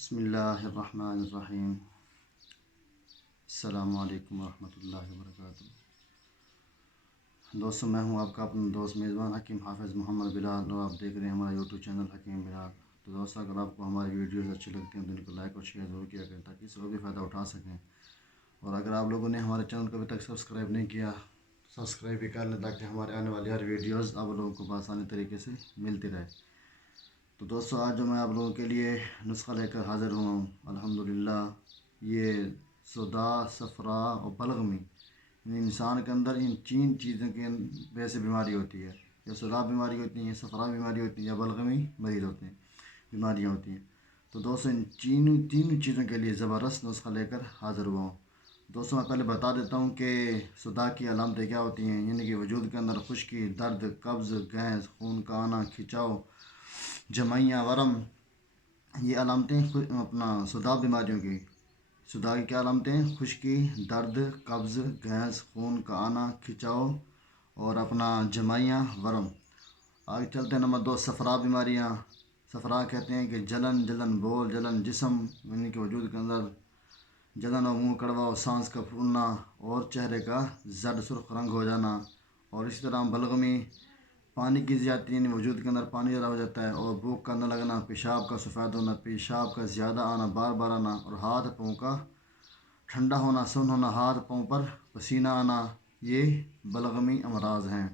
بسم اللہ الرحمن الرحیم۔ السلام علیکم ورحمۃ اللہ وبرکاتہ۔ دوستوں، میں ہوں آپ کا اپنا دوست میزبان حکیم حافظ محمد بلال، اور آپ دیکھ رہے ہیں ہمارا یوٹیوب چینل حکیم بلال۔ تو دوستوں، اگر آپ کو ہماری ویڈیوز اچھی لگتی ہیں تو ان کو لائک اور شیئر ضرور کیا کریں تاکہ اس سے بھی فائدہ اٹھا سکیں۔ اور اگر آپ لوگوں نے ہمارے چینل کو ابھی تک سبسکرائب نہیں کیا، سبسکرائب بھی کر لیں تاکہ ہمارے آنے والی ہر ویڈیوز آپ لوگوں کو بآسانی طریقے سے ملتی رہے۔ تو دوستو، آج جو میں آپ لوگوں کے لیے نسخہ لے کر حاضر ہوا ہوں، الحمدللہ، یہ صداع، صفرا اور بلغمی، انسان کے اندر ان تین چیزوں کی وجہ سے بیماری ہوتی ہے۔ یا صداع بیماری ہوتی ہے، صفرا بیماری ہوتی ہے، یا بلغمی مریض ہوتے ہیں، بیماریاں ہوتی ہیں۔ تو دوستو، ان تینوں چیزوں کے لیے زبردست نسخہ لے کر حاضر ہوا ہوں۔ دوستوں، میں پہلے بتا دیتا ہوں کہ صداع کی علامتیں کیا ہوتی ہیں، یعنی کہ وجود کے اندر خشکی، درد، قبض، گیس، خون کا آنا، کھچاؤ، جمعیاں، ورم، یہ علامتیں صداع بیماریوں کی۔ صداع کی کیا علامتیں ہیں؟ خشکی، درد، قبض، گیس، خون کا آنا، کھچاؤ اور جمعیاں، ورم۔ آگے چلتے ہیں نمبر 2، صفرا بیماریاں۔ صفرا کہتے ہیں کہ جلن بول، جلن جسم، یعنی کہ وجود کے اندر جلن اور منہ کڑوا اور سانس کا پھولنا اور چہرے کا زرد سرخ رنگ ہو جانا۔ اور اسی طرح بلغمی، پانی کی زیادتی، یعنی وجود کے اندر پانی زیادہ ہو جاتا ہے، اور بھوک کا نہ لگنا، پیشاب کا سفید ہونا، پیشاب کا زیادہ آنا، بار بار آنا، اور ہاتھ پاؤں کا ٹھنڈا ہونا، سن ہونا، ہاتھ پاؤں پر پسینہ آنا، یہ بلغمی امراض ہیں۔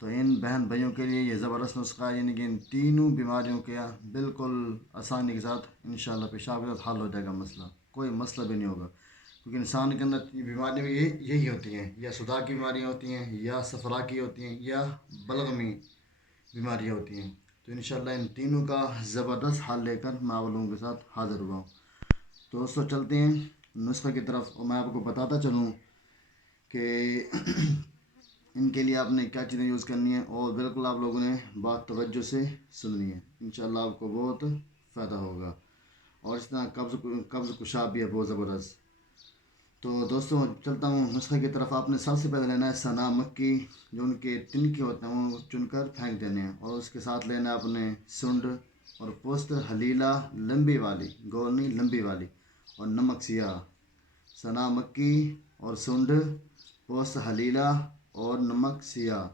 تو ان بہن بھائیوں کے لیے یہ زبردست نسخہ ہے، یعنی کہ ان تینوں بیماریوں کے بالکل آسانی کے ساتھ انشاءاللہ پیشاب کے ساتھ حل ہو جائے گا مسئلہ، کوئی مسئلہ بھی نہیں ہوگا، کیونکہ انسان کے اندر بیماریاں یہی ہوتی ہیں، یا صداع کی بیماریاں ہوتی ہیں، یا صفرا کی ہوتی ہیں، یا بلغمی بیماریاں ہوتی ہیں۔ تو انشاءاللہ ان تینوں کا زبردست حل لے کر میں آپ لوگوں کے ساتھ حاضر ہوا ہوں۔ تو دوستو، چلتے ہیں نسخے کی طرف، اور میں آپ کو بتاتا چلوں کہ ان کے لیے آپ نے کیا چیزیں یوز کرنی ہیں، اور بالکل آپ لوگوں نے بات توجہ سے سننی ہے، انشاءاللہ آپ کو بہت فائدہ ہوگا۔ اور اس طرح قبض کشا بھی ہے بہت زبردست۔ تو دوستوں، چلتا ہوں نسخے کی طرف۔ آپ نے سب سے پہلے لینا ہے سنا مکی، جو ان کے تنکے ہوتے ہیں وہ چن کر پھینک دینے ہیں، اور اس کے ساتھ لینا ہے اپنے سنڈ اور پوست حلیلہ، لمبی والی، گول نہیں، لمبی والی، اور نمک سیاہ۔ سنا مکی اور سنڈ، پوست حلیلہ اور نمک سیاہ،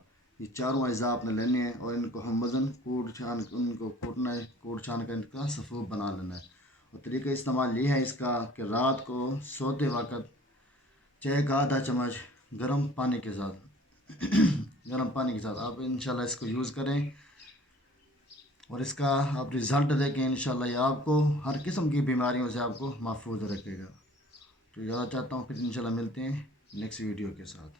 یہ چاروں اجزاء آپ نے لینے ہیں، اور ان کو ہم وزن کوٹنا ہے، کوٹ چھان کر ان کا سفوف بنا لینا ہے۔ اور طریقہ استعمال یہ ہے اس کا کہ رات کو سوتے وقت چائے کا آدھا چمچ گرم پانی کے ساتھ آپ انشاءاللہ اس کو یوز کریں، اور اس کا آپ رزلٹ دیکھیں، انشاءاللہ یہ آپ کو ہر قسم کی بیماریوں سے آپ کو محفوظ رکھے گا۔ تو زیادہ چاہتا ہوں، پھر انشاءاللہ ملتے ہیں نیکسٹ ویڈیو کے ساتھ۔